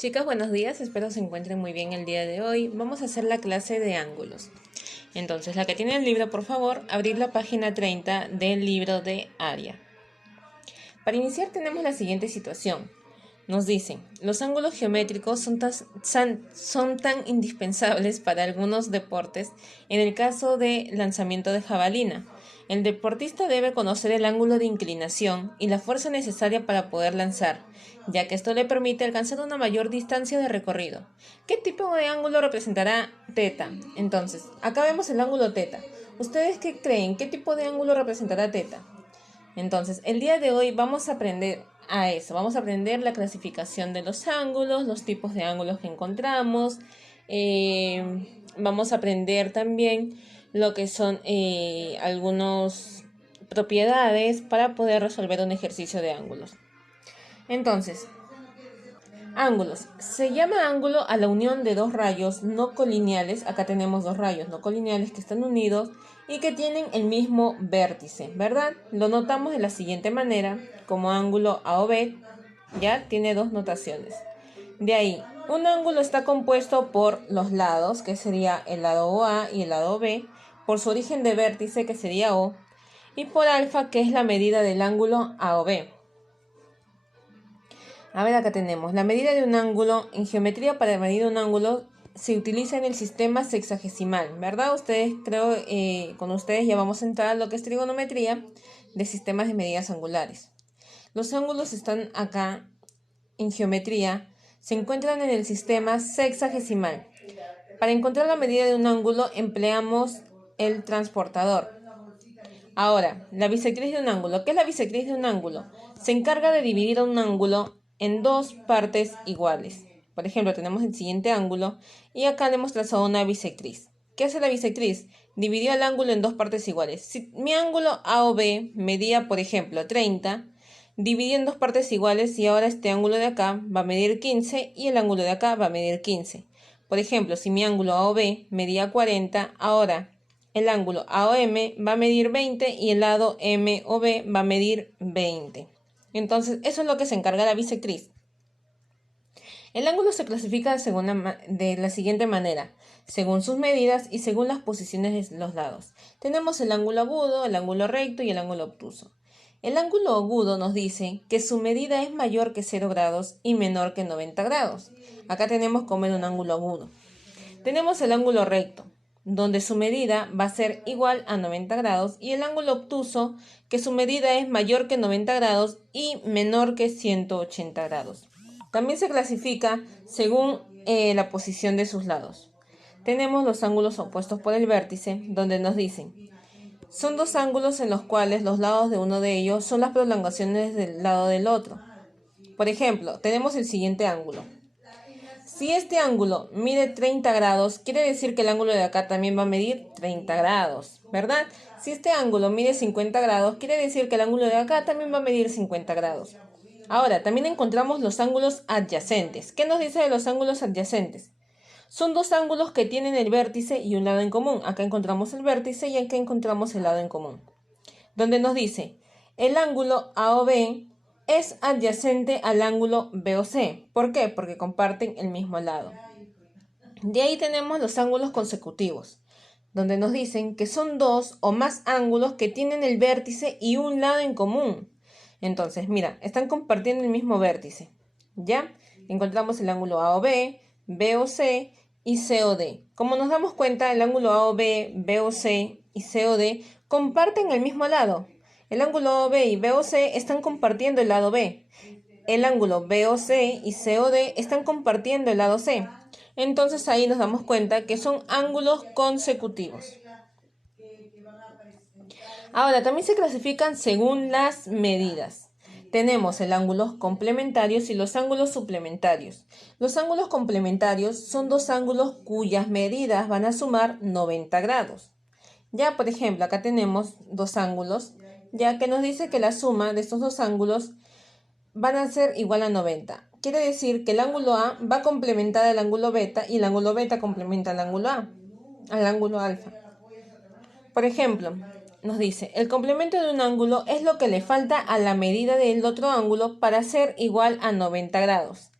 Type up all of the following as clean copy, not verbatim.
Chicas, buenos días, espero se encuentren muy bien el día de hoy. Vamos a hacer la clase de ángulos. Entonces, la que tiene el libro, por favor, abrir la página 30 del libro de área. Para iniciar tenemos la siguiente situación. Nos dicen, los ángulos geométricos son tan indispensables para algunos deportes. En el caso de lanzamiento de jabalina, el deportista debe conocer el ángulo de inclinación y la fuerza necesaria para poder lanzar, ya que esto le permite alcanzar una mayor distancia de recorrido. ¿Qué tipo de ángulo representará θ? Entonces, acá vemos el ángulo θ. ¿Ustedes qué creen? ¿Qué tipo de ángulo representará θ? Entonces, el día de hoy vamos a aprender a eso. Vamos a aprender la clasificación de los ángulos, los tipos de ángulos que encontramos. Vamos a aprender también lo que son algunas propiedades para poder resolver un ejercicio de ángulos. Entonces, ángulos. Se llama ángulo a la unión de dos rayos no colineales. Acá tenemos dos rayos no colineales que están unidos y que tienen el mismo vértice, ¿verdad? Lo notamos de la siguiente manera, como ángulo AOB, ya tiene dos notaciones. De ahí, un ángulo está compuesto por los lados, que sería el lado OA y el lado B, por su origen de vértice, que sería O, y por alfa, que es la medida del ángulo AOB. A ver, acá tenemos la medida de un ángulo. En geometría, para medir un ángulo se utiliza en el sistema sexagesimal, ¿verdad? Con ustedes ya vamos a entrar a lo que es trigonometría de sistemas de medidas angulares. Los ángulos están acá en geometría, se encuentran en el sistema sexagesimal. Para encontrar la medida de un ángulo empleamos el transportador. Ahora, la bisectriz de un ángulo. ¿Qué es la bisectriz de un ángulo? Se encarga de dividir a un ángulo en dos partes iguales. Por ejemplo, tenemos el siguiente ángulo y acá le hemos trazado una bisectriz. ¿Qué hace la bisectriz? Dividió el ángulo en dos partes iguales. Si mi ángulo AOB medía, por ejemplo, 30, dividí en dos partes iguales y ahora este ángulo de acá va a medir 15 y el ángulo de acá va a medir 15. Por ejemplo, si mi ángulo AOB medía 40, ahora el ángulo AOM va a medir 20 y el lado MOB va a medir 20. Entonces, eso es lo que se encarga la bisectriz. El ángulo se clasifica de la siguiente manera, según sus medidas y según las posiciones de los lados. Tenemos el ángulo agudo, el ángulo recto y el ángulo obtuso. El ángulo agudo nos dice que su medida es mayor que 0 grados y menor que 90 grados. Acá tenemos como en un ángulo agudo. Tenemos el ángulo recto, donde su medida va a ser igual a 90 grados, y el ángulo obtuso, que su medida es mayor que 90 grados y menor que 180 grados. También se clasifica según la posición de sus lados. Tenemos los ángulos opuestos por el vértice, donde nos dicen, son dos ángulos en los cuales los lados de uno de ellos son las prolongaciones del lado del otro. Por ejemplo, tenemos el siguiente ángulo. Si este ángulo mide 30 grados, quiere decir que el ángulo de acá también va a medir 30 grados, ¿verdad? Si este ángulo mide 50 grados, quiere decir que el ángulo de acá también va a medir 50 grados. Ahora, también encontramos los ángulos adyacentes. ¿Qué nos dice de los ángulos adyacentes? Son dos ángulos que tienen el vértice y un lado en común. Acá encontramos el vértice y acá encontramos el lado en común. Donde nos dice, el ángulo AOB es adyacente al ángulo BOC. ¿Por qué? Porque comparten el mismo lado. De ahí tenemos los ángulos consecutivos, donde nos dicen que son dos o más ángulos que tienen el vértice y un lado en común. Entonces, mira, están compartiendo el mismo vértice. ¿Ya? Encontramos el ángulo AOB, BOC y COD. Como nos damos cuenta, el ángulo AOB, BOC y COD comparten el mismo lado. El ángulo AOB y BOC están compartiendo el lado B. El ángulo BOC y COD están compartiendo el lado C. Entonces ahí nos damos cuenta que son ángulos consecutivos. Ahora, también se clasifican según las medidas. Tenemos el ángulos complementarios y los ángulos suplementarios. Los ángulos complementarios son dos ángulos cuyas medidas van a sumar 90 grados. Ya, por ejemplo, acá tenemos dos ángulos, ya que nos dice que la suma de estos dos ángulos van a ser igual a 90. Quiere decir que el ángulo A va a complementar al ángulo beta y el ángulo beta complementa al ángulo alfa. Por ejemplo, nos dice, el complemento de un ángulo es lo que le falta a la medida del otro ángulo para ser igual a 90 grados.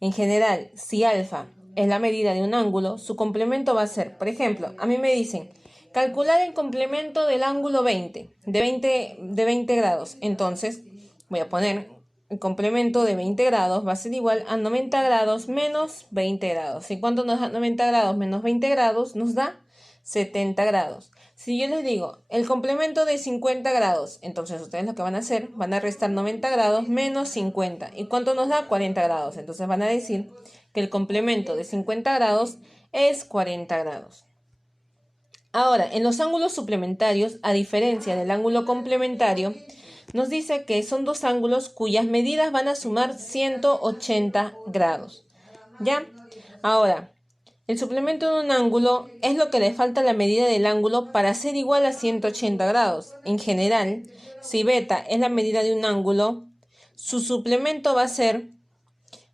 En general, si alfa es la medida de un ángulo, su complemento va a ser, por ejemplo, a mí me dicen, calcular el complemento del ángulo 20, de 20 grados. Entonces, voy a poner el complemento de 20 grados va a ser igual a 90 grados menos 20 grados. ¿Y cuánto nos da 90 grados menos 20 grados? Nos da 70 grados. Si yo les digo el complemento de 50 grados, entonces ustedes lo que van a hacer, van a restar 90 grados menos 50. ¿Y cuánto nos da? 40 grados. Entonces van a decir que el complemento de 50 grados es 40 grados. Ahora, en los ángulos suplementarios, a diferencia del ángulo complementario, nos dice que son dos ángulos cuyas medidas van a sumar 180 grados. ¿Ya? Ahora, el suplemento de un ángulo es lo que le falta a la medida del ángulo para ser igual a 180 grados. En general, si beta es la medida de un ángulo, su suplemento va a ser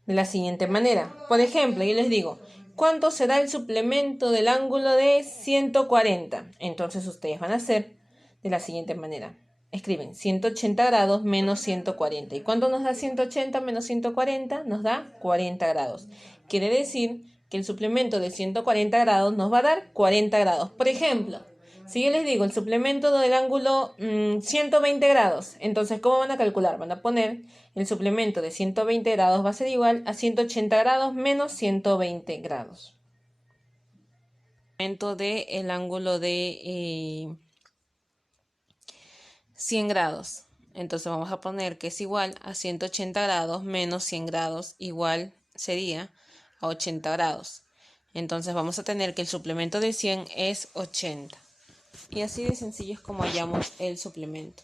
de la siguiente manera. Por ejemplo, yo les digo, ¿cuánto será el suplemento del ángulo de 140? Entonces ustedes van a hacer de la siguiente manera. Escriben 180 grados menos 140. ¿Y cuánto nos da 180 menos 140? Nos da 40 grados. Quiere decir que el suplemento de 140 grados nos va a dar 40 grados. Por ejemplo, si yo les digo el suplemento del ángulo 120 grados, entonces ¿cómo van a calcular? Van a poner el suplemento de 120 grados va a ser igual a 180 grados menos 120 grados. El suplemento del ángulo de 100 grados. Entonces vamos a poner que es igual a 180 grados menos 100 grados igual sería a 80 grados. Entonces vamos a tener que el suplemento de 100 es 80. Y así de sencillo es como hallamos el suplemento.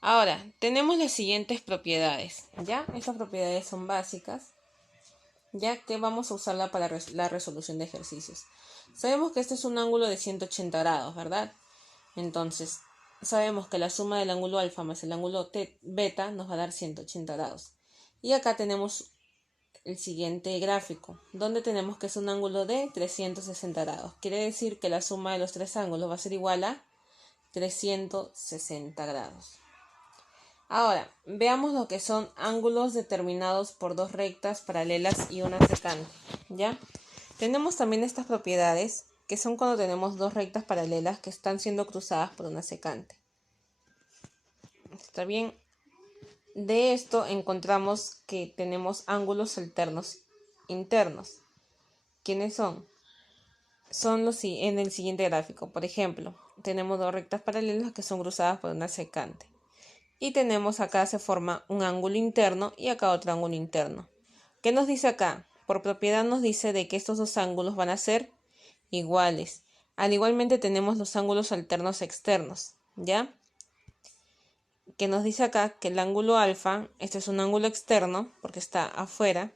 Ahora, tenemos las siguientes propiedades, ¿ya? Estas propiedades son básicas, ya que vamos a usarla para la resolución de ejercicios. Sabemos que este es un ángulo de 180 grados, ¿verdad? Entonces, sabemos que la suma del ángulo alfa más el ángulo beta nos va a dar 180 grados. Y acá tenemos el siguiente gráfico, donde tenemos que es un ángulo de 360 grados. Quiere decir que la suma de los tres ángulos va a ser igual a 360 grados. Ahora, veamos lo que son ángulos determinados por dos rectas paralelas y una secante, ¿ya? Tenemos también estas propiedades, que son cuando tenemos dos rectas paralelas que están siendo cruzadas por una secante. ¿Está bien? De esto encontramos que tenemos ángulos alternos internos. ¿Quiénes son? Son los en el siguiente gráfico. Por ejemplo, tenemos dos rectas paralelas que son cruzadas por una secante. Y tenemos acá se forma un ángulo interno y acá otro ángulo interno. ¿Qué nos dice acá? Por propiedad nos dice de que estos dos ángulos van a ser iguales. Igualmente tenemos los ángulos alternos externos, ¿ya? Que nos dice acá que el ángulo alfa, este es un ángulo externo porque está afuera,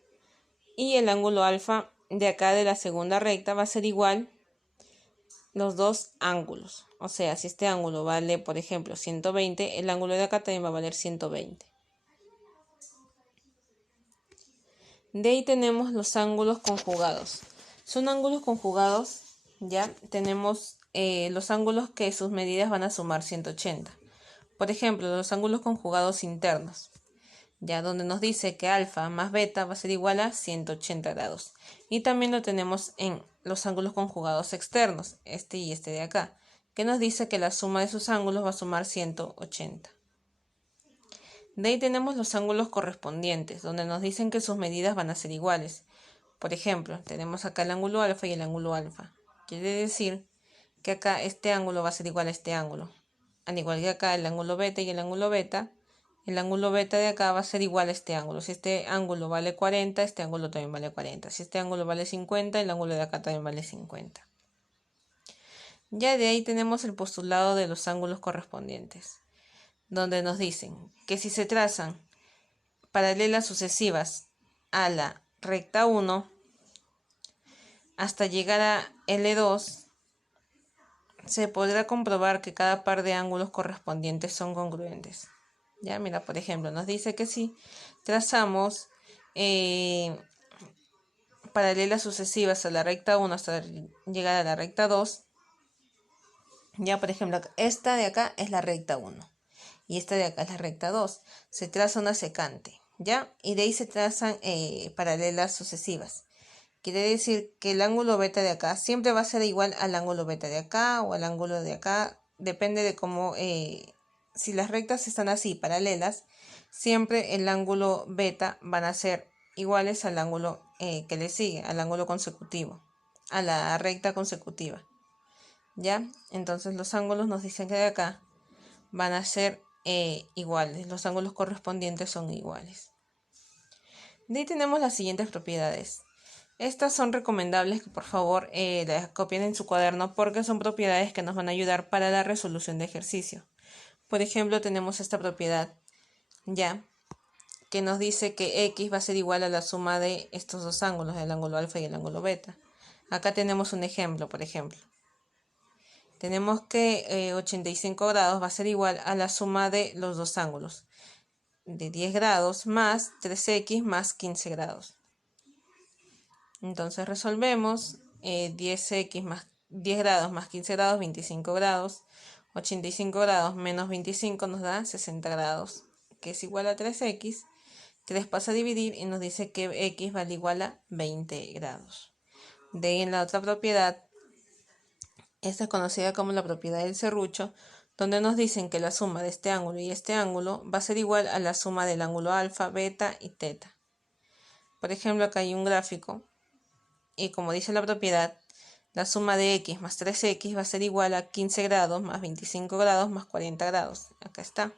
y el ángulo alfa de acá de la segunda recta va a ser igual los dos ángulos. O sea, si este ángulo vale, por ejemplo, 120, el ángulo de acá también va a valer 120. De ahí tenemos los ángulos conjugados. Son ángulos conjugados, ya tenemos los ángulos que sus medidas van a sumar 180. Por ejemplo, los ángulos conjugados internos, ya donde nos dice que alfa más beta va a ser igual a 180 grados. Y también lo tenemos en los ángulos conjugados externos, este y este de acá, que nos dice que la suma de sus ángulos va a sumar 180. De ahí tenemos los ángulos correspondientes, donde nos dicen que sus medidas van a ser iguales. Por ejemplo, tenemos acá el ángulo alfa y el ángulo alfa. Quiere decir que acá este ángulo va a ser igual a este ángulo. Al igual que acá el ángulo beta y el ángulo beta de acá va a ser igual a este ángulo. Si este ángulo vale 40, este ángulo también vale 40. Si este ángulo vale 50, el ángulo de acá también vale 50. Ya de ahí tenemos el postulado de los ángulos correspondientes, donde nos dicen que si se trazan paralelas sucesivas a la recta 1 hasta llegar a L2, se podrá comprobar que cada par de ángulos correspondientes son congruentes. Ya, mira, por ejemplo, nos dice que si trazamos paralelas sucesivas a la recta 1 hasta llegar a la recta 2, ya, por ejemplo, esta de acá es la recta 1 y esta de acá es la recta 2. Se traza una secante, ¿ya? Y de ahí se trazan paralelas sucesivas. Quiere decir que el ángulo beta de acá siempre va a ser igual al ángulo beta de acá o al ángulo de acá. Depende de cómo, si las rectas están así, paralelas, siempre el ángulo beta van a ser iguales al ángulo que le sigue, al ángulo consecutivo, a la recta consecutiva. ¿Ya? Entonces los ángulos nos dicen que de acá van a ser iguales, los ángulos correspondientes son iguales. De ahí tenemos las siguientes propiedades. Estas son recomendables que por favor las copien en su cuaderno porque son propiedades que nos van a ayudar para la resolución de ejercicio. Por ejemplo, tenemos esta propiedad, ya, que nos dice que x va a ser igual a la suma de estos dos ángulos, el ángulo alfa y el ángulo beta. Acá tenemos un ejemplo, por ejemplo. Tenemos que 85 grados va a ser igual a la suma de los dos ángulos, de 10 grados más 3x más 15 grados. Entonces resolvemos 10x más 10 grados más 15 grados, 25 grados. 85 grados menos 25 nos da 60 grados, que es igual a 3x. 3 pasa a dividir y nos dice que x vale igual a 20 grados. De ahí en la otra propiedad, esta es conocida como la propiedad del serrucho, donde nos dicen que la suma de este ángulo y este ángulo va a ser igual a la suma del ángulo alfa, beta y teta. Por ejemplo, acá hay un gráfico y como dice la propiedad, la suma de x más 3x va a ser igual a 15 grados más 25 grados más 40 grados. Acá está.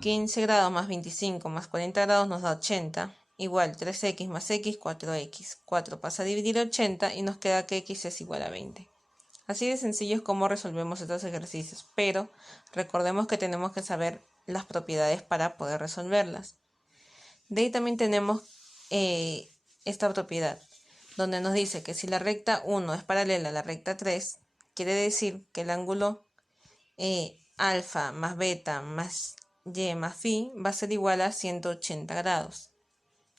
15 grados más 25 más 40 grados nos da 80. Igual 3x más x, 4x. 4 pasa a dividir 80 y nos queda que x es igual a 20. Así de sencillo es como resolvemos estos ejercicios, pero recordemos que tenemos que saber las propiedades para poder resolverlas. De ahí también tenemos esta propiedad, donde nos dice que si la recta 1 es paralela a la recta 3, quiere decir que el ángulo alfa más beta más y más phi va a ser igual a 180 grados.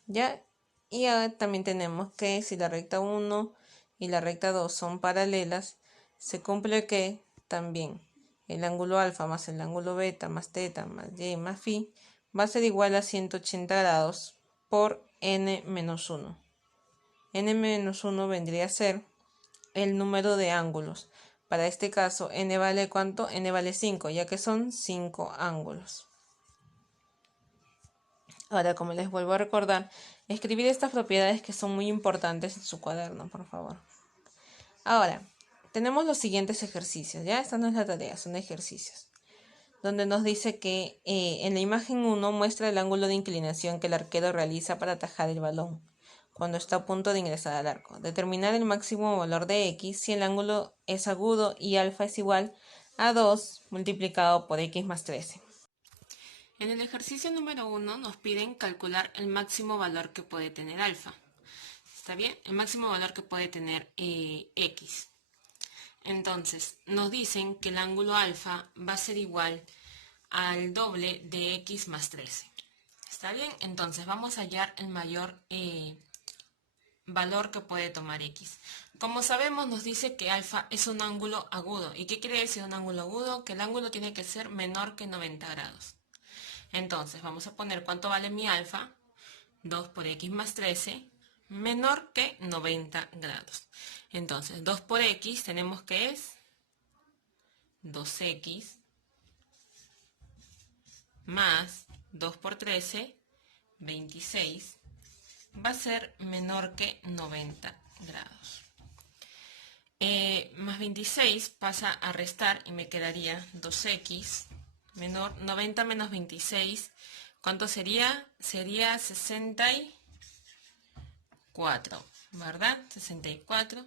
¿Ya? Y ahora también tenemos que si la recta 1 y la recta 2 son paralelas, se cumple que también el ángulo alfa más el ángulo beta más teta más y más phi va a ser igual a 180 grados por n menos 1. n-1 vendría a ser el número de ángulos. Para este caso, n vale ¿cuánto? N vale 5, ya que son 5 ángulos. Ahora, como les vuelvo a recordar, escribir estas propiedades que son muy importantes en su cuaderno, por favor. Ahora, tenemos los siguientes ejercicios, ¿ya? Esta no es la tarea, son ejercicios. Donde nos dice que en la imagen 1 muestra el ángulo de inclinación que el arquero realiza para atajar el balón cuando está a punto de ingresar al arco. Determinar el máximo valor de x si el ángulo es agudo y alfa es igual a 2 multiplicado por x más 13. En el ejercicio número 1 nos piden calcular el máximo valor que puede tener alfa. ¿Está bien? El máximo valor que puede tener x. Entonces, nos dicen que el ángulo alfa va a ser igual al doble de x más 13. ¿Está bien? Entonces, vamos a hallar el mayor valor que puede tomar x. Como sabemos, nos dice que alfa es un ángulo agudo. ¿Y qué quiere decir un ángulo agudo? Que el ángulo tiene que ser menor que 90 grados. Entonces, vamos a poner cuánto vale mi alfa. 2 por x más 13, menor que 90 grados. Entonces, 2 por x tenemos que es 2x más 2 por 13, 26, va a ser menor que 90 grados. Más 26 pasa a restar y me quedaría 2x menor 90 menos 26. ¿Cuánto sería? Sería 64, ¿verdad? 64.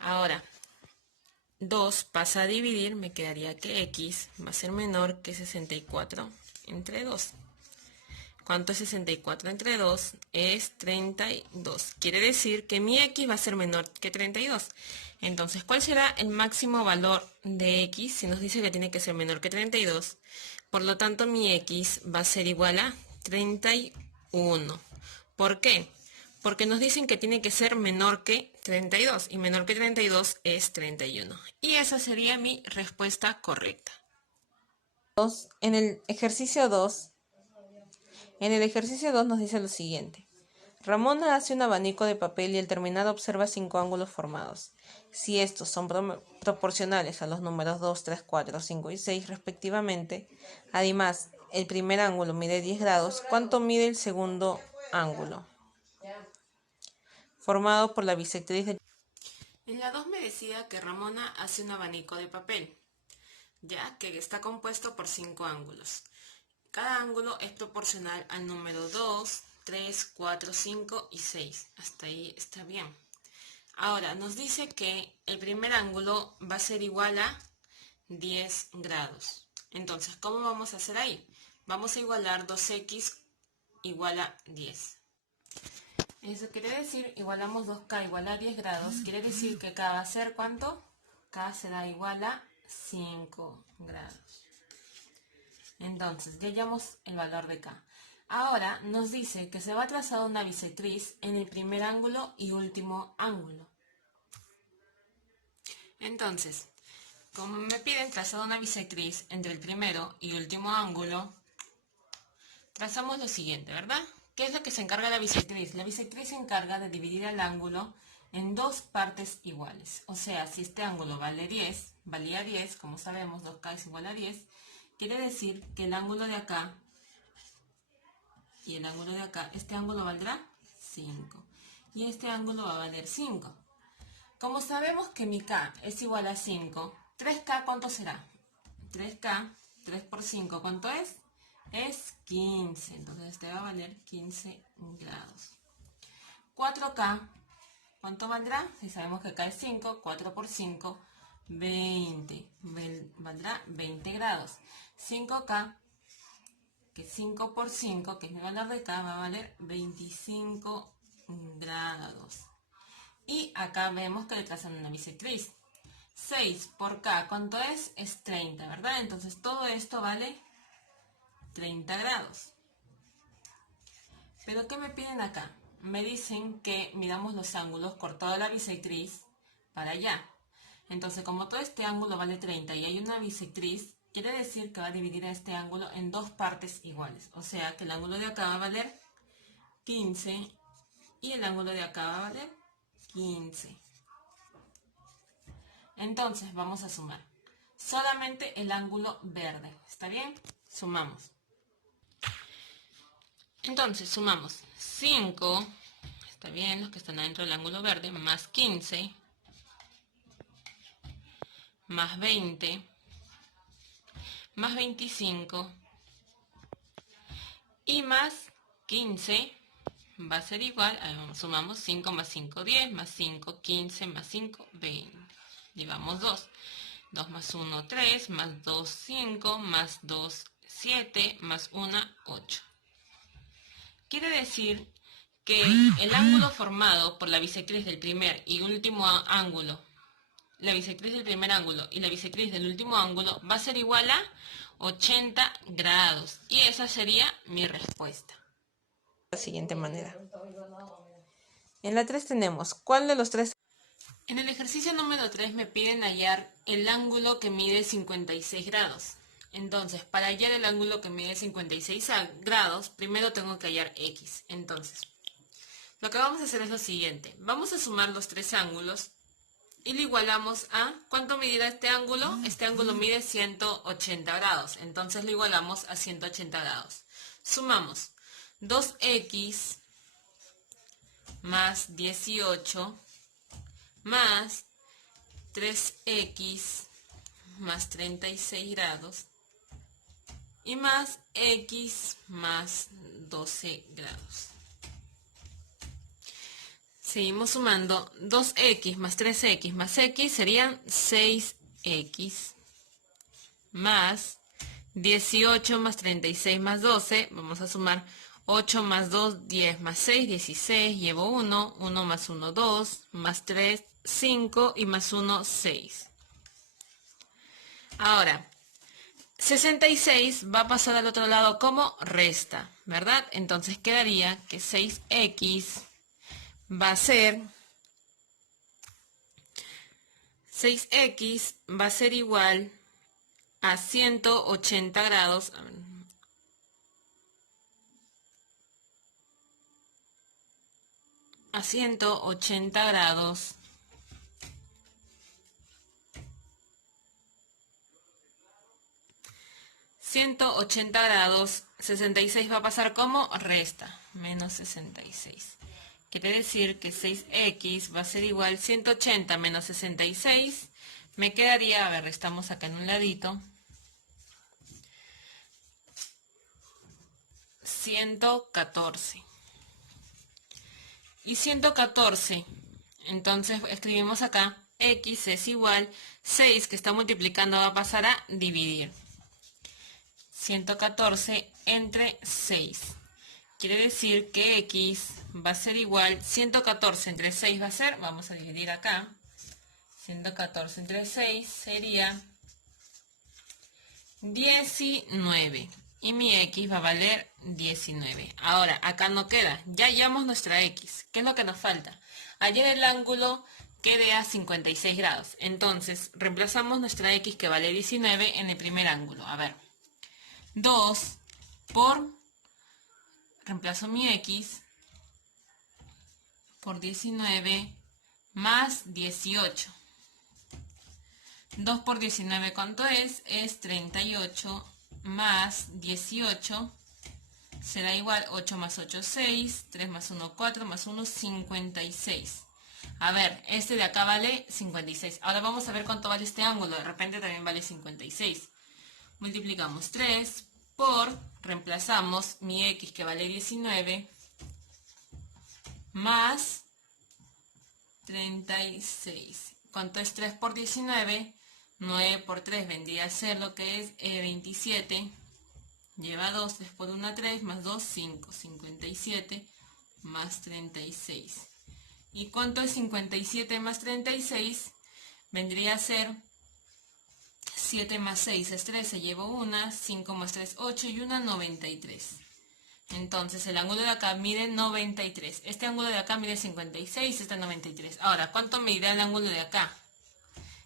Ahora, 2 pasa a dividir, me quedaría que x va a ser menor que 64 entre 2. ¿Cuánto es 64 entre 2? Es 32. Quiere decir que mi x va a ser menor que 32. Entonces, ¿cuál será el máximo valor de x? Si nos dice que tiene que ser menor que 32. Por lo tanto, mi x va a ser igual a 31. ¿Por qué? Porque nos dicen que tiene que ser menor que 32. Y menor que 32 es 31. Y esa sería mi respuesta correcta. En el ejercicio 2, En el ejercicio 2 nos dice lo siguiente. Ramona hace un abanico de papel y al terminar observa 5 ángulos formados. Si estos son proporcionales a los números 2, 3, 4, 5 y 6 respectivamente, además el primer ángulo mide 10 grados, ¿cuánto mide el segundo ángulo? Formado por la bisectriz de... En la 2 me decía que Ramona hace un abanico de papel, ya que está compuesto por 5 ángulos. Cada ángulo es proporcional al número 2, 3, 4, 5 y 6. Hasta ahí está bien. Ahora, nos dice que el primer ángulo va a ser igual a 10 grados. Entonces, ¿cómo vamos a hacer ahí? Vamos a igualar 2x igual a 10. Eso quiere decir, igualamos 2k igual a 10 grados. Quiere decir que k va a ser ¿cuánto? K será igual a 5 grados. Entonces, ya hallamos el valor de k. Ahora nos dice que se va a trazar una bisectriz en el primer ángulo y último ángulo. Entonces, como me piden trazar una bisectriz entre el primero y último ángulo, trazamos lo siguiente, ¿verdad? ¿Qué es lo que se encarga la bisectriz? La bisectriz se encarga de dividir el ángulo en dos partes iguales. O sea, si este ángulo valía 10, como sabemos, 2k es igual a 10, quiere decir que el ángulo de acá y el ángulo de acá, este ángulo valdrá 5. Y este ángulo va a valer 5. Como sabemos que mi k es igual a 5, 3k ¿cuánto será? 3k, 3 por 5, ¿cuánto es? Es 15, entonces este va a valer 15 grados. 4k, ¿cuánto valdrá? Si sabemos que k es 5, 4 por 5, 20, valdrá 20 grados. 5k, que 5 por 5, que es mi valor de k, va a valer 25 grados. Y acá vemos que le trazan una bisectriz. 6 por k, ¿cuánto es? Es 30, ¿verdad? Entonces todo esto vale 30 grados. ¿Pero qué me piden acá? Me dicen que midamos los ángulos cortado la bisectriz para allá. Entonces, como todo este ángulo vale 30 y hay una bisectriz, quiere decir que va a dividir este ángulo en dos partes iguales. O sea, que el ángulo de acá va a valer 15 y el ángulo de acá va a valer 15. Entonces, vamos a sumar. Solamente el ángulo verde. ¿Está bien? Sumamos. Entonces, sumamos 5, está bien, los que están adentro del ángulo verde, más 15, más 20, más 25 y más 15 va a ser igual, sumamos 5 más 5, 10, más 5, 15, más 5, 20. Llevamos 2. 2 más 1, 3, más 2, 5, más 2, 7, más 1, 8. Quiere decir que el ángulo formado por la bisectriz del primer y último ángulo, la bisectriz del primer ángulo y la bisectriz del último ángulo va a ser igual a 80 grados. Y esa sería mi respuesta. De la siguiente manera. En la 3 tenemos, ¿cuál de los tres? En el ejercicio número 3 me piden hallar el ángulo que mide 56 grados. Entonces, para hallar el ángulo que mide 56 grados, primero tengo que hallar x. Entonces, lo que vamos a hacer es lo siguiente. Vamos a sumar los tres ángulos y lo igualamos a... ¿Cuánto medirá este ángulo? Este ángulo mide 180 grados. Entonces lo igualamos a 180 grados. Sumamos 2x más 18 más 3x más 36 grados y más x más 12 grados. Seguimos sumando 2x más 3x más x serían 6x más 18 más 36 más 12. Vamos a sumar 8 más 2, 10 más 6, 16. Llevo 1, 1 más 1, 2, más 3, 5 y más 1, 6. Ahora, 66 va a pasar al otro lado como resta, ¿verdad? Entonces quedaría que 6x va a ser 6x va a ser igual a 180 grados. a 180 grados. 180 grados, 66 va a pasar como resta, menos 66. Quiere decir que 6x va a ser igual 180 menos 66. Me quedaría, a ver, restamos acá en un ladito, 114. Y 114, entonces escribimos acá, x es igual, 6 que está multiplicando va a pasar a dividir. 114 entre 6. Quiere decir que x va a ser igual, 114 entre 6 va a ser, vamos a dividir acá, 114 entre 6 sería 19. Y mi x va a valer 19. Ahora, acá no queda. Ya hallamos nuestra x. ¿Qué es lo que nos falta? Hallar el ángulo que dé a 56 grados. Entonces, reemplazamos nuestra x que vale 19 en el primer ángulo. A ver. 2 por... Reemplazo mi x por 19 más 18. 2 por 19, ¿cuánto es? Es 38 más 18 será igual 8 más 8, 6, 3 más 1, 4, más 1, 56. A ver, este de acá vale 56. Ahora vamos a ver cuánto vale este ángulo. De repente también vale 56. Multiplicamos 3 por, reemplazamos mi x que vale 19 más 36. ¿Cuánto es 3 por 19? 9 por 3 vendría a ser lo que es 27. Lleva 2, 3 por 1, 3, más 2, 5. 57 más 36. ¿Y cuánto es 57 más 36? Vendría a ser 7 más 6 es 13, llevo 1, 5 más 3, 8 y 1, 93. Entonces el ángulo de acá mide 93. Este ángulo de acá mide 56, este 93. Ahora, ¿cuánto medirá el ángulo de acá?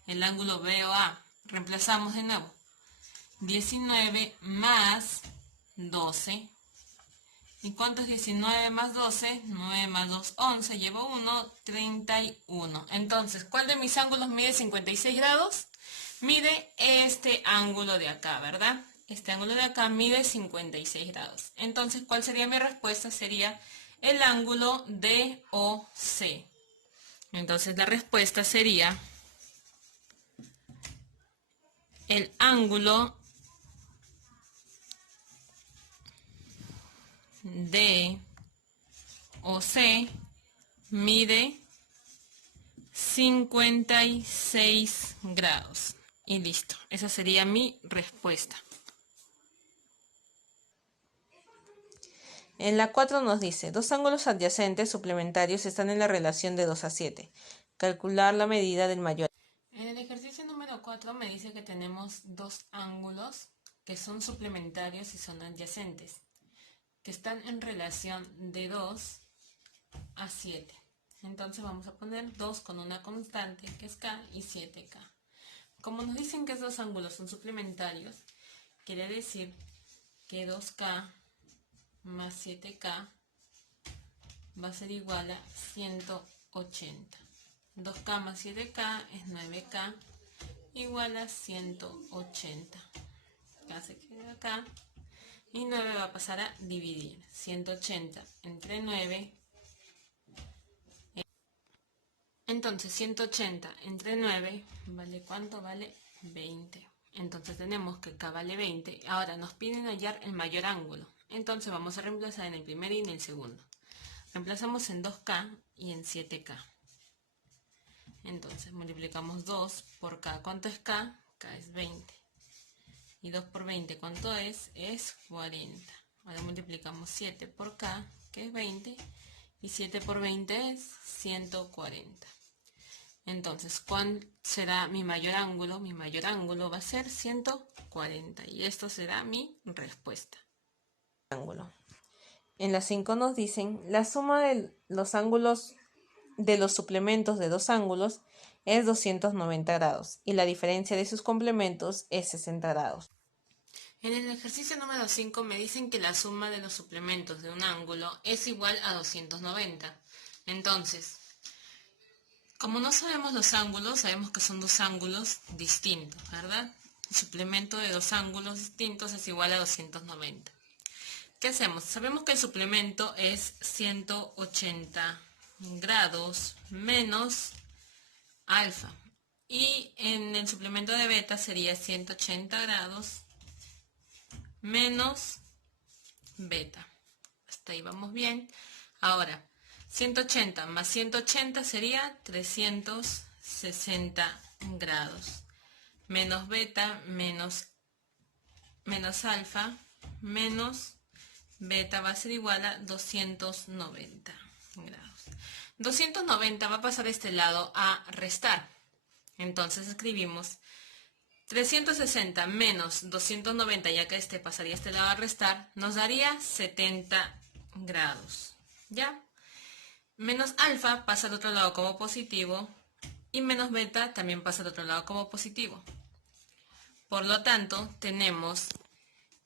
El ángulo BOA. Reemplazamos de nuevo. 19 más 12. ¿Y cuánto es 19 más 12? 9 más 2, 11. Llevo 1, 31. Entonces, ¿cuál de mis ángulos mide 56 grados? Mide este ángulo de acá, ¿verdad? Este ángulo de acá mide 56 grados. Entonces, ¿cuál sería mi respuesta? Sería el ángulo DOC. Entonces, la respuesta sería el ángulo DOC mide 56 grados. Y listo. Esa sería mi respuesta. En la 4 nos dice, dos ángulos adyacentes suplementarios están en la relación de 2 a 7. Calcular la medida del mayor. En el ejercicio número 4 me dice que tenemos dos ángulos que son suplementarios y son adyacentes, que están en relación de 2 a 7. Entonces vamos a poner 2 con una constante que es K y 7K. Como nos dicen que estos ángulos son suplementarios, quiere decir que 2K más 7K va a ser igual a 180. 2K más 7K es 9K igual a 180. K se queda acá y 9 va a pasar a dividir. 180 entre 9. Entonces 180 entre 9 vale ¿cuánto? Vale 20. Entonces tenemos que K vale 20. Ahora nos piden hallar el mayor ángulo. Entonces vamos a reemplazar en el primer y en el segundo. Reemplazamos en 2K y en 7K. Entonces multiplicamos 2 por K. ¿Cuánto es K? K es 20. Y 2 por 20, ¿cuánto es? Es 40. Ahora multiplicamos 7 por K, que es 20. Y 7 por 20 es 140. Entonces, ¿cuál será mi mayor ángulo? Mi mayor ángulo va a ser 140. Y esto será mi respuesta. Ángulo. En la 5 nos dicen, la suma de los ángulos de los suplementos de dos ángulos es 290 grados y la diferencia de sus complementos es 60 grados. En el ejercicio número 5 me dicen que la suma de los suplementos de un ángulo es igual a 290. Entonces, como no sabemos los ángulos, sabemos que son dos ángulos distintos, ¿verdad? El suplemento de dos ángulos distintos es igual a 290. ¿Qué hacemos? Sabemos que el suplemento es 180 grados menos alfa. Y en el suplemento de beta sería 180 grados menos beta. Hasta ahí vamos bien. Ahora, 180 más 180 sería 360 grados. Menos beta, menos alfa, menos beta va a ser igual a 290 grados. 290 va a pasar a este lado a restar. Entonces escribimos 360 menos 290, ya que este pasaría a este lado a restar, nos daría 70 grados. ¿Ya? Menos alfa pasa al otro lado como positivo y menos beta también pasa al otro lado como positivo. Por lo tanto, tenemos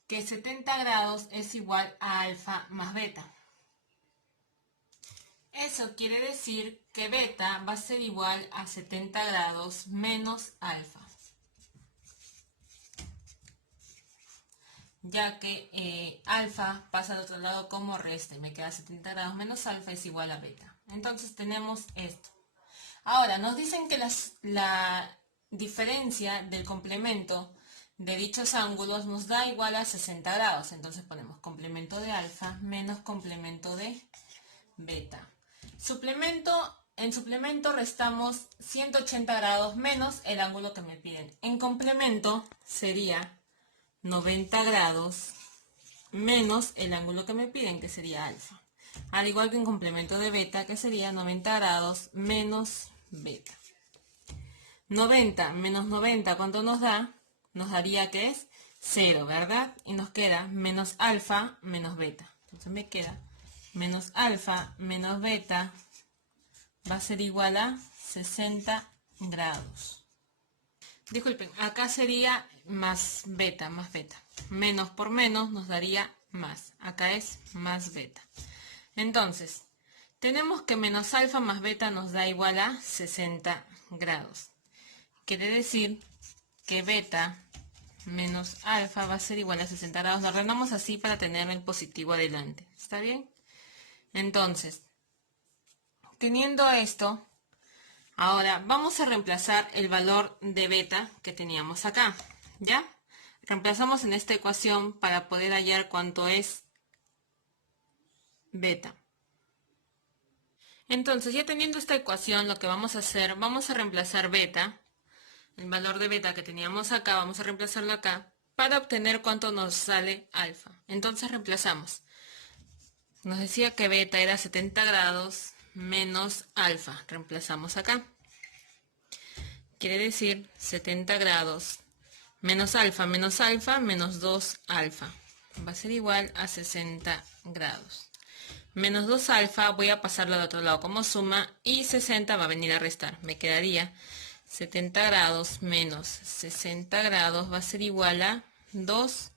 que 70 grados es igual a alfa más beta. Eso quiere decir que beta va a ser igual a 70 grados menos alfa. Ya que alfa pasa al otro lado como resta y me queda 70 grados menos alfa es igual a beta. Entonces tenemos esto. Ahora, nos dicen que la diferencia del complemento de dichos ángulos nos da igual a 60 grados. Entonces ponemos complemento de alfa menos complemento de beta. En suplemento restamos 180 grados menos el ángulo que me piden. En complemento sería 90 grados menos el ángulo que me piden, que sería alfa. Al igual que en complemento de beta, que sería 90 grados menos beta. 90 menos 90, ¿cuánto nos da? Nos daría que es 0, ¿verdad? Y nos queda menos alfa menos beta. Entonces me queda menos alfa menos beta va a ser igual a 60 grados. Disculpen, acá sería más beta. Menos por menos nos daría más. Acá es más beta. Entonces, tenemos que menos alfa más beta nos da igual a 60 grados. Quiere decir que beta menos alfa va a ser igual a 60 grados. Lo arreglamos así para tener el positivo adelante. ¿Está bien? Entonces, teniendo esto, ahora vamos a reemplazar el valor de beta que teníamos acá. ¿Ya? Reemplazamos en esta ecuación para poder hallar cuánto es beta. Entonces, ya teniendo esta ecuación, lo que vamos a hacer, vamos a reemplazar beta, el valor de beta que teníamos acá, vamos a reemplazarlo acá, para obtener cuánto nos sale alfa. Entonces reemplazamos. Nos decía que beta era 70 grados menos alfa. Reemplazamos acá. Quiere decir 70 grados menos alfa, menos 2 alfa. Va a ser igual a 60 grados. Menos 2 alfa voy a pasarlo al otro lado como suma y 60 va a venir a restar. Me quedaría 70 grados menos 60 grados va a ser igual a 2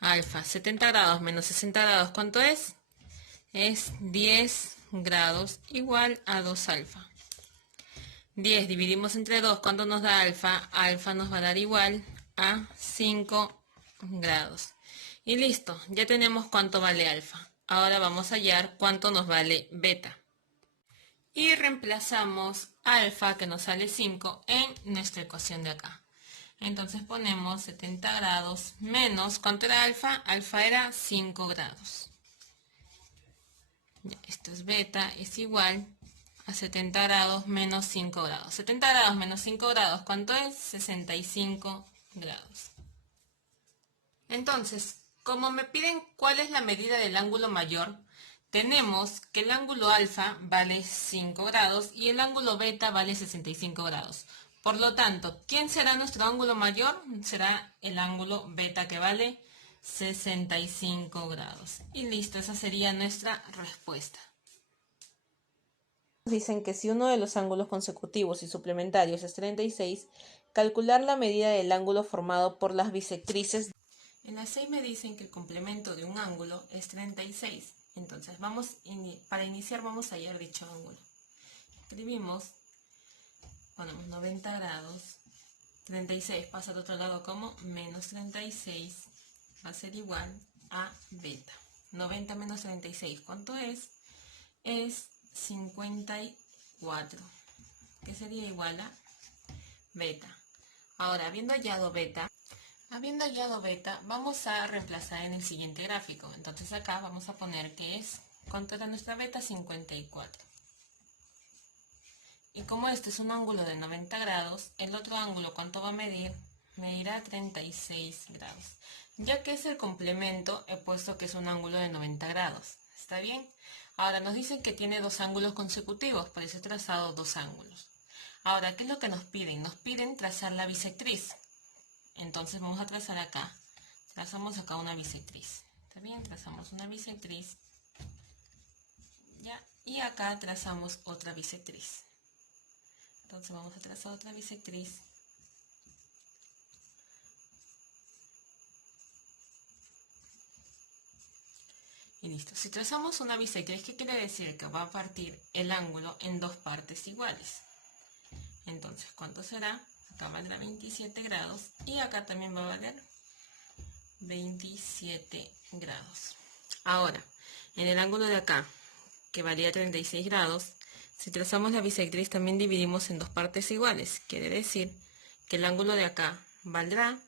alfa. 70 grados menos 60 grados, ¿cuánto es? Es 10 grados igual a 2 alfa. 10 dividimos entre 2, ¿cuánto nos da alfa? Alfa nos va a dar igual a 5 grados. Y listo, ya tenemos cuánto vale alfa. Ahora vamos a hallar cuánto nos vale beta. Y reemplazamos alfa, que nos sale 5, en nuestra ecuación de acá. Entonces ponemos 70 grados menos, ¿cuánto era alfa? Alfa era 5 grados. Ya, esto es beta, es igual a 70 grados menos 5 grados. 70 grados menos 5 grados, ¿cuánto es? 65 grados. Entonces, como me piden cuál es la medida del ángulo mayor, tenemos que el ángulo alfa vale 5 grados y el ángulo beta vale 65 grados. Por lo tanto, ¿quién será nuestro ángulo mayor? Será el ángulo beta, que vale 65 grados. Y listo, esa sería nuestra respuesta. Dicen que si uno de los ángulos consecutivos y suplementarios es 36, calcular la medida del ángulo formado por las bisectrices. En la 6 me dicen que el complemento de un ángulo es 36. Entonces, para iniciar vamos a hallar dicho ángulo. Escribimos, ponemos 90 grados, 36 pasa al otro lado como menos 36, va a ser igual a beta. 90 menos 36, ¿cuánto es? Es 54, que sería igual a beta. Ahora, habiendo hallado beta, vamos a reemplazar en el siguiente gráfico. Entonces acá vamos a poner que es, ¿cuánto era nuestra beta? 54. Y como este es un ángulo de 90 grados, el otro ángulo, ¿cuánto va a medir? Medirá 36 grados. Ya que es el complemento, he puesto que es un ángulo de 90 grados. ¿Está bien? Ahora nos dicen que tiene dos ángulos consecutivos, por eso he trazado dos ángulos. Ahora, ¿qué es lo que nos piden? Nos piden trazar la bisectriz. Entonces vamos a trazar acá. Trazamos acá una bisectriz. ¿Está bien? Trazamos una bisectriz. ¿Ya? Y acá trazamos otra bisectriz. Entonces vamos a trazar otra bisectriz. Y listo. Si trazamos una bisectriz, ¿qué quiere decir? Que va a partir el ángulo en dos partes iguales. Entonces, ¿cuánto será? Acá valdrá 27 grados y acá también va a valer 27 grados. Ahora, en el ángulo de acá, que valía 36 grados, si trazamos la bisectriz también dividimos en dos partes iguales. Quiere decir que el ángulo de acá valdrá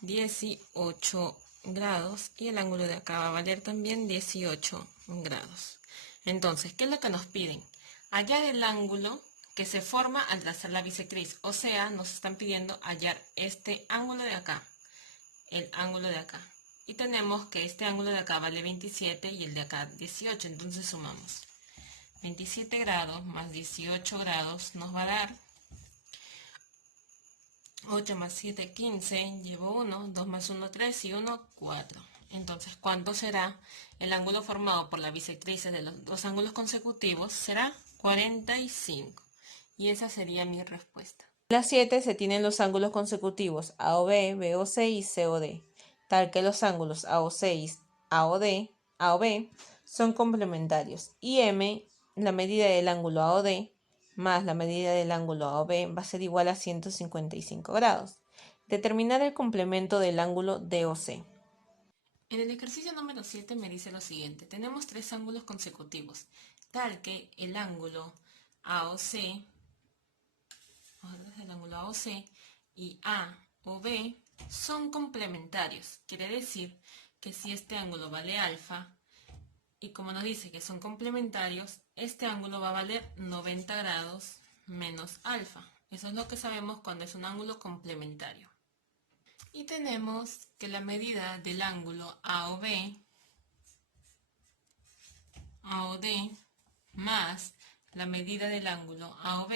18 grados y el ángulo de acá va a valer también 18 grados. Entonces, ¿qué es lo que nos piden? Hallar el ángulo que se forma al trazar la bisectriz. O sea, nos están pidiendo hallar este ángulo de acá, el ángulo de acá. Y tenemos que este ángulo de acá vale 27 y el de acá 18. Entonces sumamos 27 grados más 18 grados nos va a dar 8 más 7, 15, llevo 1, 2 más 1, 3 y 1, 4. Entonces, ¿cuánto será el ángulo formado por la bisectriz de los dos ángulos consecutivos? Será 45. Y esa sería mi respuesta. En la 7 se tienen los ángulos consecutivos AOB, BOC y COD, tal que los ángulos AOC y AOB son complementarios. Y M, la medida del ángulo AOD, más la medida del ángulo AOB va a ser igual a 155 grados. Determinar el complemento del ángulo DOC. En el ejercicio número 7 me dice lo siguiente. Tenemos tres ángulos consecutivos, tal que el ángulo AOC, el ángulo AOC y AOB son complementarios. Quiere decir que si este ángulo vale alfa, y como nos dice que son complementarios, este ángulo va a valer 90 grados menos alfa. Eso es lo que sabemos cuando es un ángulo complementario. Y tenemos que la medida del ángulo AOB más la medida del ángulo AOB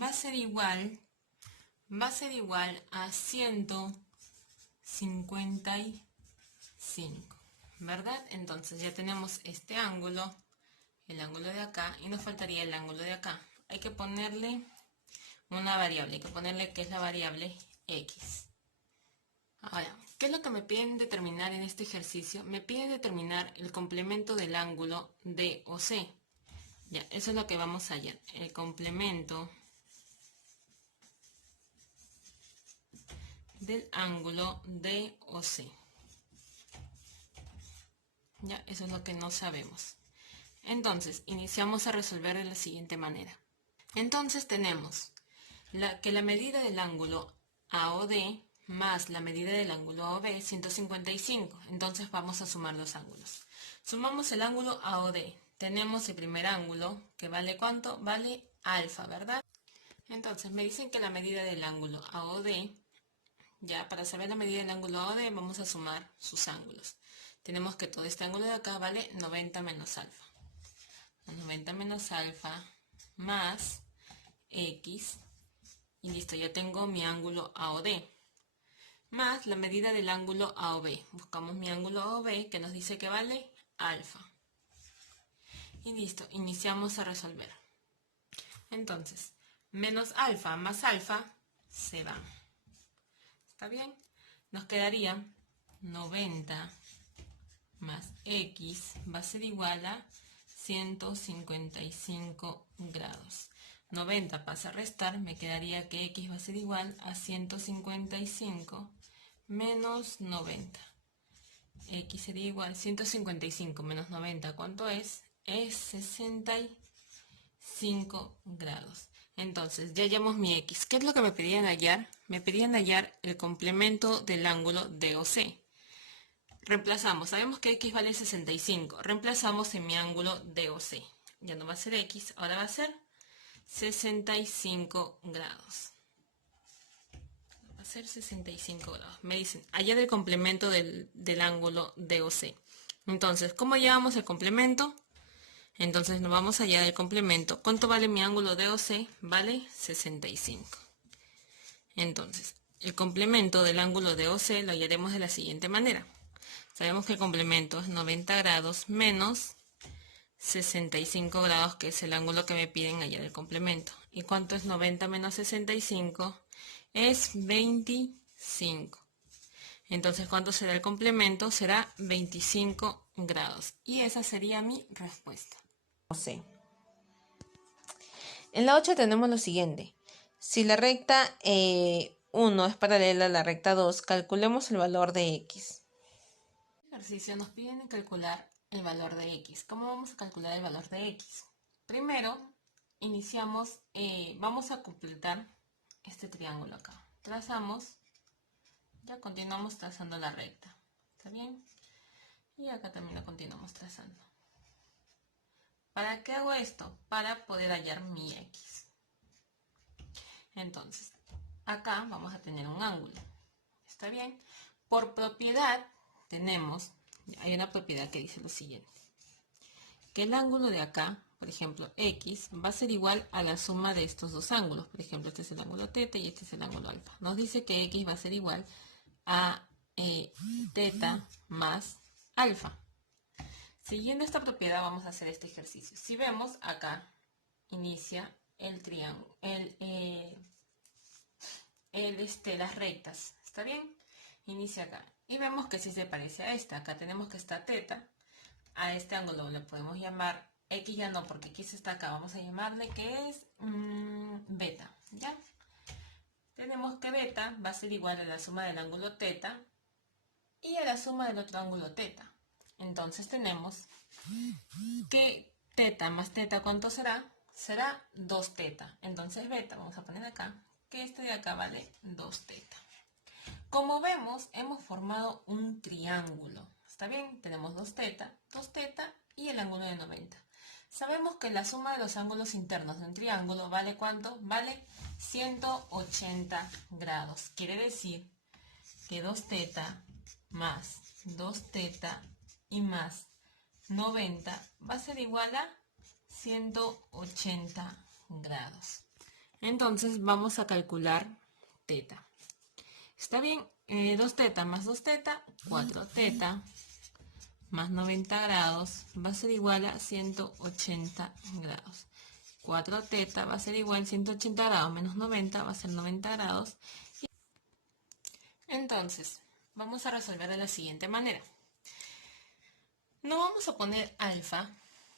va a ser igual a 155, ¿verdad? Entonces ya tenemos este ángulo, el ángulo de acá, y nos faltaría el ángulo de acá. Hay que ponerle una variable, hay que ponerle que es la variable X. Ahora, ¿qué es lo que me piden determinar en este ejercicio? Me piden determinar el complemento del ángulo DOC. Ya, eso es lo que vamos a hallar. El complemento del ángulo DOC. Ya, eso es lo que no sabemos. Entonces, iniciamos a resolver de la siguiente manera. Entonces tenemos que la medida del ángulo AOD más la medida del ángulo AOB es 155. Entonces vamos a sumar los ángulos. Sumamos el ángulo AOD. Tenemos el primer ángulo, que vale ¿cuánto? Vale alfa, ¿verdad? Entonces me dicen que la medida del ángulo AOD, ya para saber la medida del ángulo AOD vamos a sumar sus ángulos. Tenemos que todo este ángulo de acá vale 90 menos alfa. 90 menos alfa más X. Y listo, ya tengo mi ángulo AOD. Más la medida del ángulo AOB. Buscamos mi ángulo AOB que nos dice que vale alfa. Y listo, iniciamos a resolver. Entonces, menos alfa más alfa se van. ¿Está bien? Nos quedaría 90 más X va a ser igual a 155 grados. 90 pasa a restar, me quedaría que X va a ser igual a 155 menos 90. X sería igual a 155 menos 90, ¿cuánto es? Es 65 grados. Entonces, ya hallamos mi X. ¿Qué es lo que me pedían hallar? Me pedían hallar el complemento del ángulo DOC. Reemplazamos, sabemos que X vale 65. Reemplazamos en mi ángulo DOC. Ya no va a ser X, ahora va a ser 65 grados. Va a ser 65 grados. Me dicen, hallar el complemento del ángulo DOC. Entonces, ¿cómo hallamos el complemento? Entonces nos vamos a hallar el complemento. ¿Cuánto vale mi ángulo DOC? Vale 65. Entonces, el complemento del ángulo DOC lo hallaremos de la siguiente manera. Sabemos que el complemento es 90 grados menos 65 grados, que es el ángulo que me piden hallar el complemento. ¿Y cuánto es 90 menos 65? Es 25. Entonces, ¿cuánto será el complemento? Será 25 grados. Y esa sería mi respuesta. C. En la 8 tenemos lo siguiente. Si la recta 1 es paralela a la recta 2, calculemos el valor de X. Ejercicio nos piden calcular el valor de X. ¿Cómo vamos a calcular el valor de X? Primero, iniciamos, vamos a completar este triángulo acá. Trazamos, ya continuamos trazando la recta. ¿Está bien? Y acá también la continuamos trazando. ¿Para qué hago esto? Para poder hallar mi X. Entonces, acá vamos a tener un ángulo. ¿Está bien? Por propiedad hay una propiedad que dice lo siguiente. Que el ángulo de acá, por ejemplo, X, va a ser igual a la suma de estos dos ángulos. Por ejemplo, este es el ángulo teta y este es el ángulo alfa. Nos dice que X va a ser igual a teta más alfa. Siguiendo esta propiedad vamos a hacer este ejercicio. Si vemos acá, inicia el triángulo, las rectas. ¿Está bien? Inicia acá. Y vemos que sí se parece a esta. Acá tenemos que esta teta. A este ángulo le podemos llamar X, ya no, porque X está acá. Vamos a llamarle que es beta. ¿Ya? Tenemos que beta va a ser igual a la suma del ángulo teta y a la suma del otro ángulo teta. Entonces tenemos que teta más teta, ¿cuánto será? Será 2 teta. Entonces beta, vamos a poner acá, que este de acá vale 2 teta. Como vemos, hemos formado un triángulo. ¿Está bien? Tenemos 2 teta y el ángulo de 90. Sabemos que la suma de los ángulos internos de un triángulo vale ¿cuánto? Vale 180 grados. Quiere decir que 2 teta más 2 teta y más 90 va a ser igual a 180 grados. Entonces vamos a calcular teta. ¿Está bien? 2 teta más 2 teta, 4 teta más 90 grados va a ser igual a 180 grados. 4 teta va a ser igual a 180 grados menos 90 va a ser 90 grados. Entonces, vamos a resolver de la siguiente manera. No vamos a poner alfa,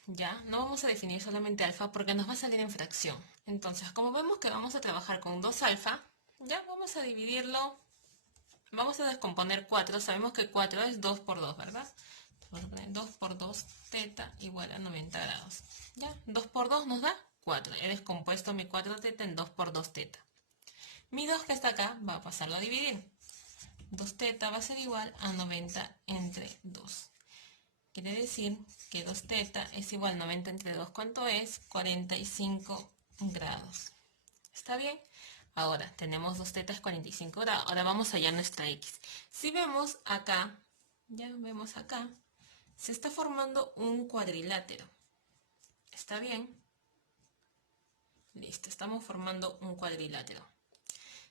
¿ya? No vamos a definir solamente alfa porque nos va a salir en fracción. Entonces, como vemos que vamos a trabajar con 2 alfa, ya vamos a dividirlo. Vamos a descomponer 4. Sabemos que 4 es 2 por 2, ¿verdad? Vamos a poner 2 por 2 teta igual a 90 grados. ¿Ya? 2 por 2 nos da 4. He descompuesto mi 4 teta en 2 por 2 teta. Mi 2 que está acá va a pasarlo a dividir. 2 teta va a ser igual a 90 entre 2. Quiere decir que 2 teta es igual a 90 entre 2. ¿Cuánto es? 45 grados. ¿Está bien? Ahora, tenemos 2 teta es 45 grados. Ahora vamos a hallar nuestra X. Si vemos acá, ya vemos acá, se está formando un cuadrilátero. ¿Está bien? Listo, estamos formando un cuadrilátero.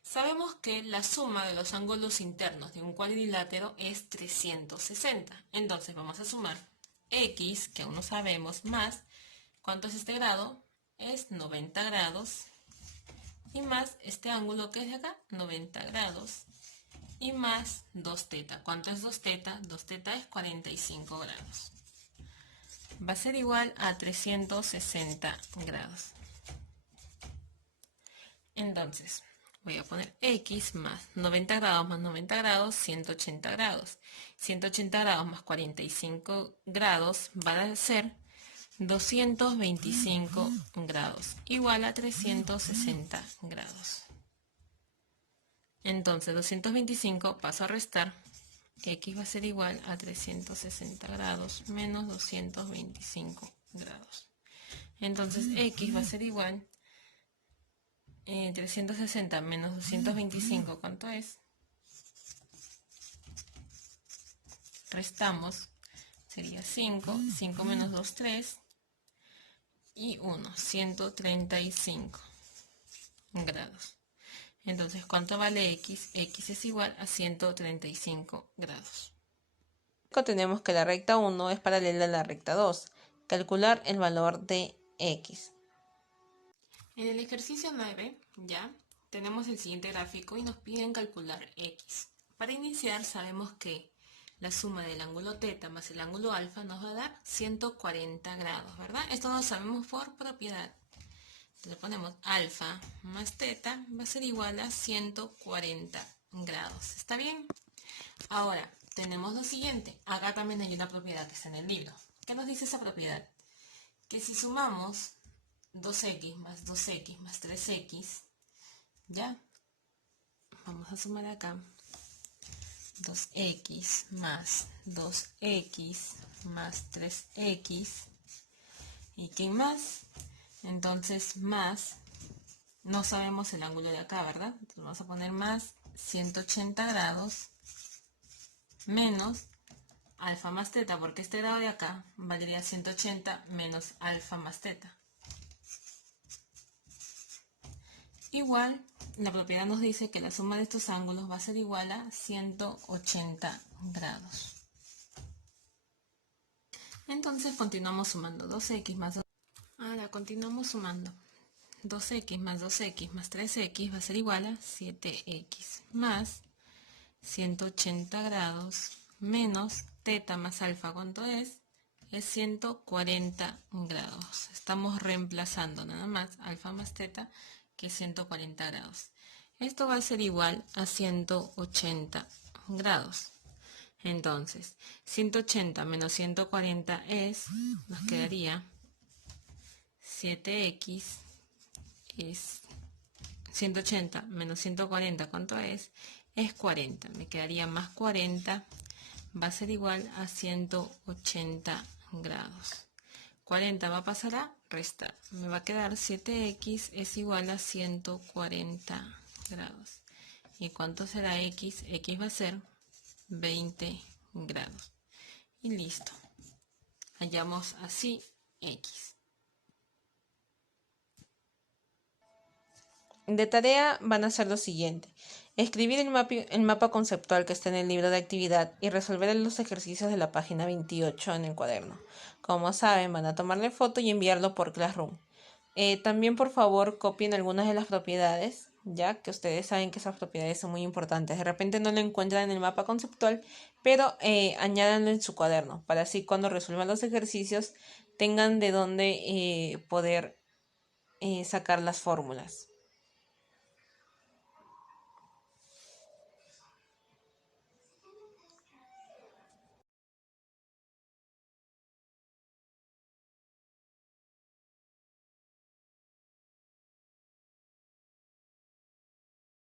Sabemos que la suma de los ángulos internos de un cuadrilátero es 360. Entonces vamos a sumar X, que aún no sabemos, más, ¿cuánto es este grado? Es 90 grados. Y más este ángulo que es de acá, 90 grados. y más 2 teta. ¿Cuánto es 2 teta? 2 teta es 45 grados. Va a ser igual a 360 grados. Entonces, voy a poner x más 90 grados, 180 grados. 180 grados más 45 grados va a ser 225 grados, igual a 360 grados. Entonces, 225 paso a restar. X va a ser igual a 360 grados menos 225 grados. Entonces, X va a ser igual 360 menos 225, ¿cuánto es? Restamos, sería 5, 5 menos 2, 3, y 1, 135 grados. Entonces, ¿cuánto vale X? X es igual a 135 grados. Tenemos que la recta 1 es paralela a la recta 2. Calcular el valor de X. En el ejercicio 9, ya, tenemos el siguiente gráfico y nos piden calcular X. Para iniciar, sabemos que la suma del ángulo teta más el ángulo alfa nos va a dar 140 grados, ¿verdad? Esto lo sabemos por propiedad. Entonces ponemos alfa más teta va a ser igual a 140 grados. ¿Está bien? Ahora, tenemos lo siguiente. Acá también hay una propiedad que está en el libro. ¿Qué nos dice esa propiedad? Que si sumamos 2x más 2x más 3x, ¿ya? Vamos a sumar acá. 2x más 2x más 3x. ¿Y qué más? Entonces más, no sabemos el ángulo de acá, ¿verdad? Entonces vamos a poner más 180 grados menos alfa más teta, porque este grado de acá valdría 180 menos alfa más teta. Igual, la propiedad nos dice que la suma de estos ángulos va a ser igual a 180 grados. Entonces continuamos sumando 2x más 2. Ahora continuamos sumando 2x más 2x más 3x va a ser igual a 7x más 180 grados menos teta más alfa. ¿Cuánto es? Es 140 grados. Estamos reemplazando nada más alfa más teta, que es 140 grados. Esto va a ser igual a 180 grados. Entonces, 180 menos 140 nos quedaría 7x es 180 menos 140, ¿cuánto es? Es 40. Me quedaría más 40, va a ser igual a 180 grados. 40 va a pasar a restar. Me va a quedar 7x es igual a 140 grados. ¿Y cuánto será x? X va a ser 20 grados. Y listo. Hallamos así x. De tarea van a hacer lo siguiente: escribir el mapa conceptual que está en el libro de actividad y resolver los ejercicios de la página 28 en el cuaderno. Como saben, van a tomarle foto y enviarlo por Classroom. También, por favor, copien algunas de las propiedades, ya que ustedes saben que esas propiedades son muy importantes. De repente no lo encuentran en el mapa conceptual, pero añádanlo en su cuaderno, para así cuando resuelvan los ejercicios tengan de dónde poder sacar las fórmulas.